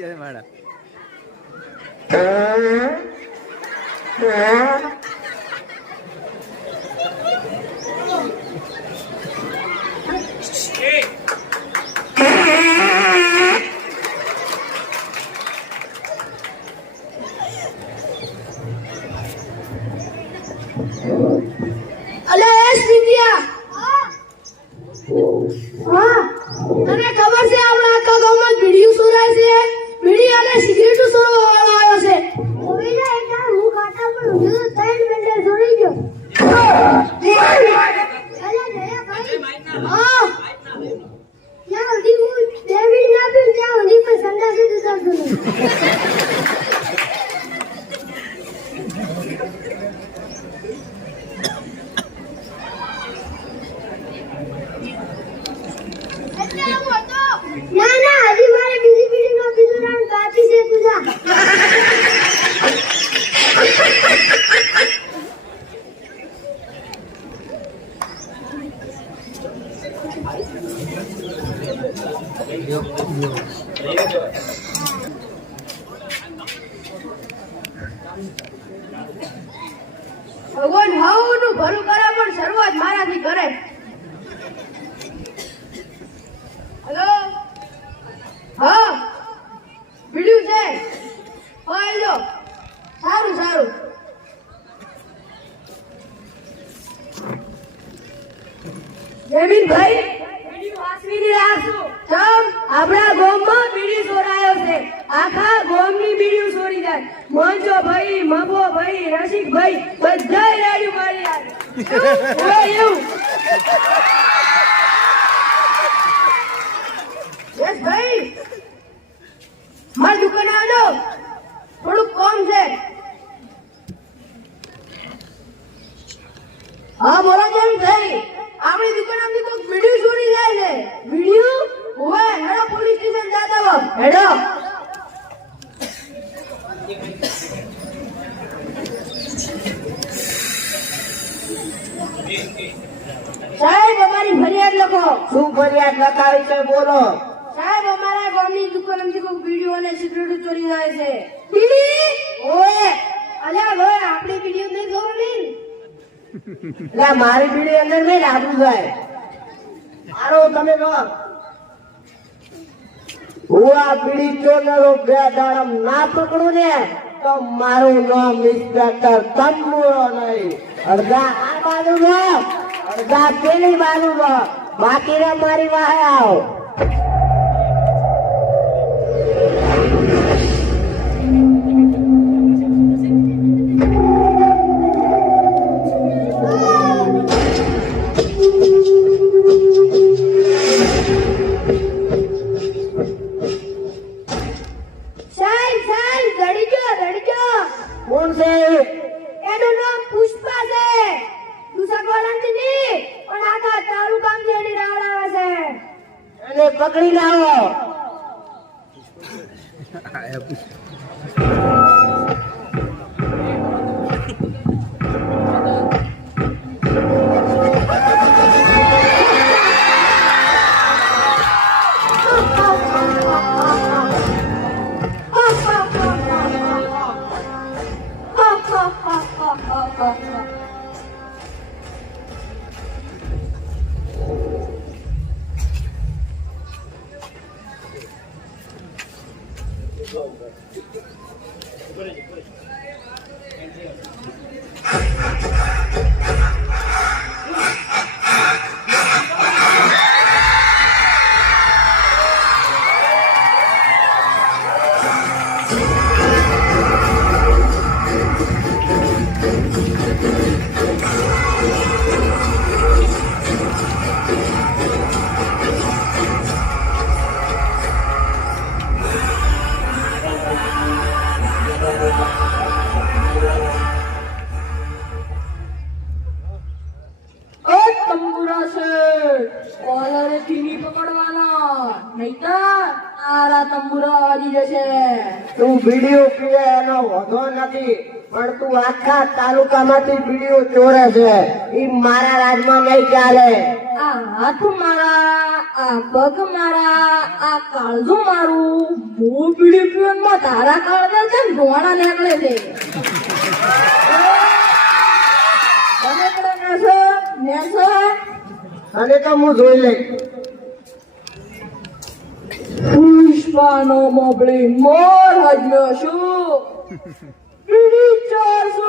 જાય મારા ભગવાન હાઉનું ભલું કરે પણ શરૂઆત મારાથી કરે. હેલો હા વિડિયો છે આજો સારું સારું જમીનભાઈ વિડિયો વાસવીને રાખજો. ચમ આપણા ગામમાં બીડી ચોરાયો છે. આખા ગામની બીડીઓ ચોરી જાય. મંજો ભાઈ મગો ભાઈ રસિક ભાઈ બધાય રેડી મારી આવે એવું યસ ભાઈ મારી દુકાને આવજો થોડુંક કામ છે. હા બોલો કેમ ભાઈ આપણી દુકાનમાંથી કોઈ બીડીઓ ચોરી જાય છે. બીડીઓ ઓય હેડો પોલીસ સ્ટેશન જાતા હો હેડો. સાહેબ અમારી ફરિયાદ લખો. શું ફરિયાદ લખાવી છે બોલો. સાહેબ અમારા ગામની દુકાનમાંથી કોઈ બીડીઓ અને સિગરેટ ચોરી જાય છે. બીડી ઓય અલ્યા ભાઈ આપણી બીડીઓ નહીં ચોરી એટલે મારી બીડી અંદર નહીં લાગુ જાય. મારો તમે કહો હું આ બીડી ચોરનો બે દાડમ ના પકડું ને તો મારું નામ ઇન્સ્પેક્ટર તંબુરો નહીં. અડધા આ બાજુ નો અડધા પેલી બાજુ નો બાકી રે મારી વાહે આવ. કોણ છે? એનું નામ પુષ્પા છે. દુસકવાળાથી નહીં પણ આખા તાલુકામાં જેડી રાવડાવે છે. એને પકડી લાવો. તું બીડીઓ પીએ એનો વધો નથી પણ તું આખા તાલુકામાંથી બીડીઓ ચોરે છે. ઈ મારા રાજમાં નહીં ચાલે. આ હાથ મારા આ પગ મારા, આ કાળજું મારું, હું બીડી પીવામાં તારા કાળજા છે ને ધોવાણા નીકળે છે. તમે પેલા નેસો અને તો હું જોઈ લઈ. પુષ્પાનો મોબળી મોર હજ્યો છું, બીડી ચારશું.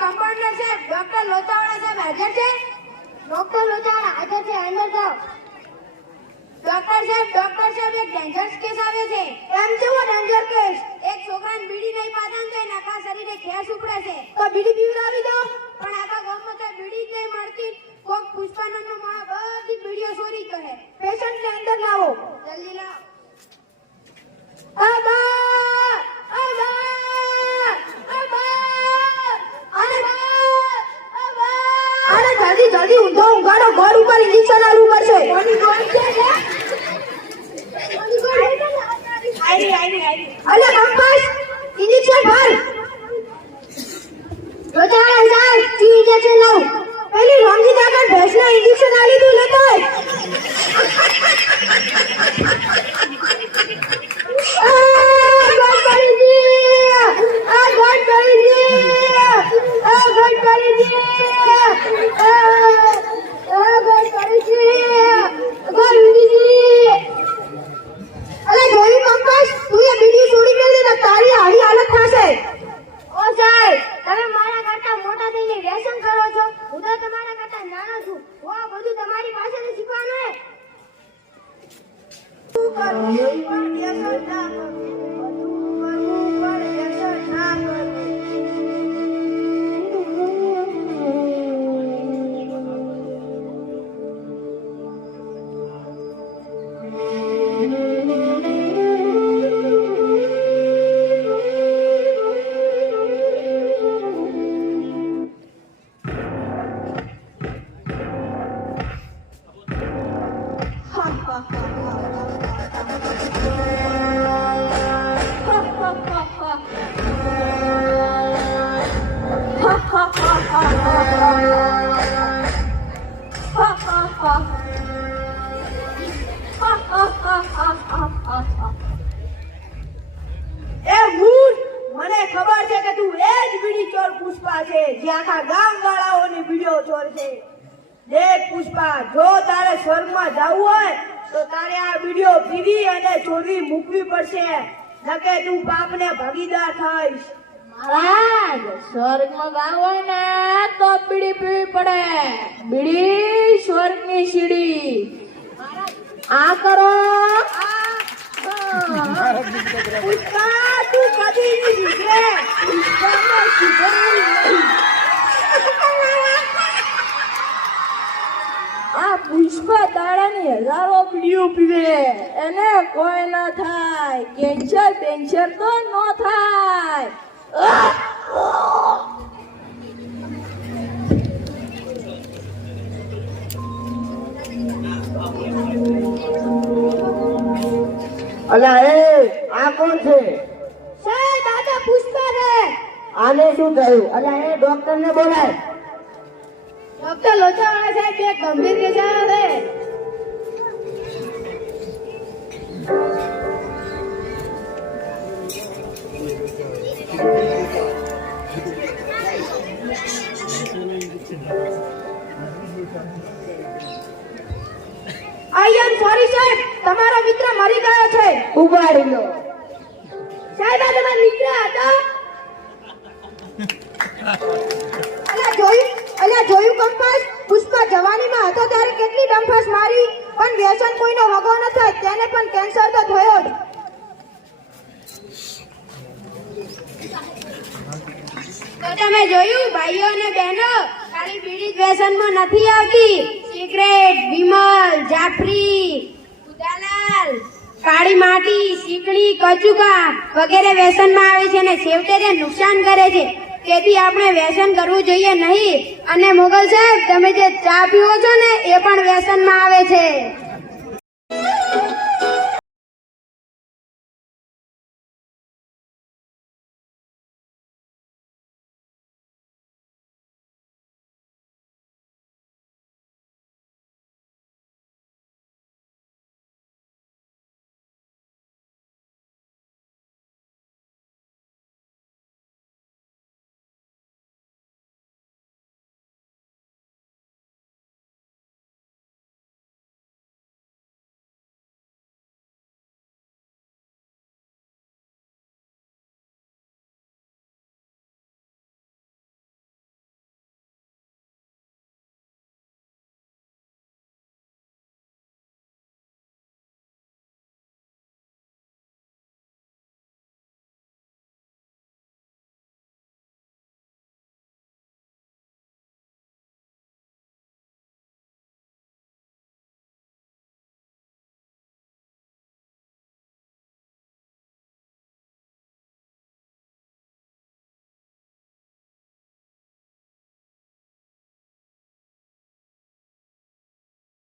કમ્પાઉન્ડર સાહેબ, ડોક્ટર લોચાવાળા સાહેબ હાજર છે? ડોક્ટર લોચાવાળા હાજર છે, અંદર જાઓ. ડોક્ટર સાહેબ એક ડેન્જરસ કેસ આવે છે. એમ કેવો ડેન્જર કેસ? એક છોકરાને બીડી નહીં પાતા ને તો એના આખા શરીરે ખેસ ઉપડે છે. તો બીડી પીવડાવી દો. પણ આખા ગામમાં તો બીડી જ નહીં મળતી. કોક પુષ્પાનંદનો માણસ બધી બીડીઓ ચોરી કરે. પેશન્ટને અંદર લાવો. જલ્દી લાવો. જલ્દી ઊંધો ઉગાડો. ઘર ઉપર ઇન્જેક્શન આલવું પડશે. અલે કંપાસ ઇન્જેક્શન ભર. રોજાના સાહેબ કી ઇન્જેક્શન લાવ. પેલી રમજી દાગર ભેંસના ઇન્જેક્શન આલી તું લેતો હોય. મને ખબર છે કે તું એ જ બીડી ચોર પુષ્પા છે જે આખા ગામ વાળાઓની બીડીઓ ચોર છે. દેખ પુષ્પા, જો તારે સ્વર્ગમાં જવું હોય તો તારે આ બીડીઓ પીવી અને ચોરવી મૂકવી પડશે, નકે તું પાપને ભાગીદાર થઈશ. મહારાજ, સ્વર્ગમાં ગાવ હોય ને તો બીડી પીવી પડે. બીડી સ્વર્ગની સીડી. આ કરો. પુષ્પા, તું કદી નહીં સુધરે. પુષ્પાને સુધરવું નહીં. આ પુષ્પા દાડાની હજારો બીડીઓ પીવે, એને કોઈ ના થાય. કેન્સર બેન્સર તો ન થાય. અલા એ આ કોણ છે? સાહેબ, આ તો પુષ્પા છે. આને શું થયું? અલા એ ડોક્ટર ને બોલાય. ડોક્ટર લોચાવાળા સાહેબ એક ગંભીર કેસ આવે છે. આઈ એમ સોરી સાહેબ, તમારો મિત્ર મરી ગયો છે. ઉભાડી લો. સાહેબ, આ તમારો મિત્ર હતો? જોયું કંપાસ? પુષ્પા જવાનીમાં હતો ત્યારે કેટલી ડંફાસ મારી, પણ વ્યસન કોઈનો વગો ન થાય તેને પણ કેન્સર તો થયો જ. તો તમે જોયું ભાઈઓ અને બહેનો, ખાલી બીડી વ્યસનમાં નથી આવતી. સિગરેટ, વિમલ, જાફરી, ઉદાલાલ, કાળી માટી, શીકણી, કચુકા વગેરે વ્યસનમાં આવે છે અને છેવટે તે નુકસાન કરે છે. તેથી આપણે વ્યસન કરવું જોઈએ નહીં. અને મોગલ સાહેબ, તમે જે ચા પીવો છો ને એ પણ વ્યસનમાં આવે છે.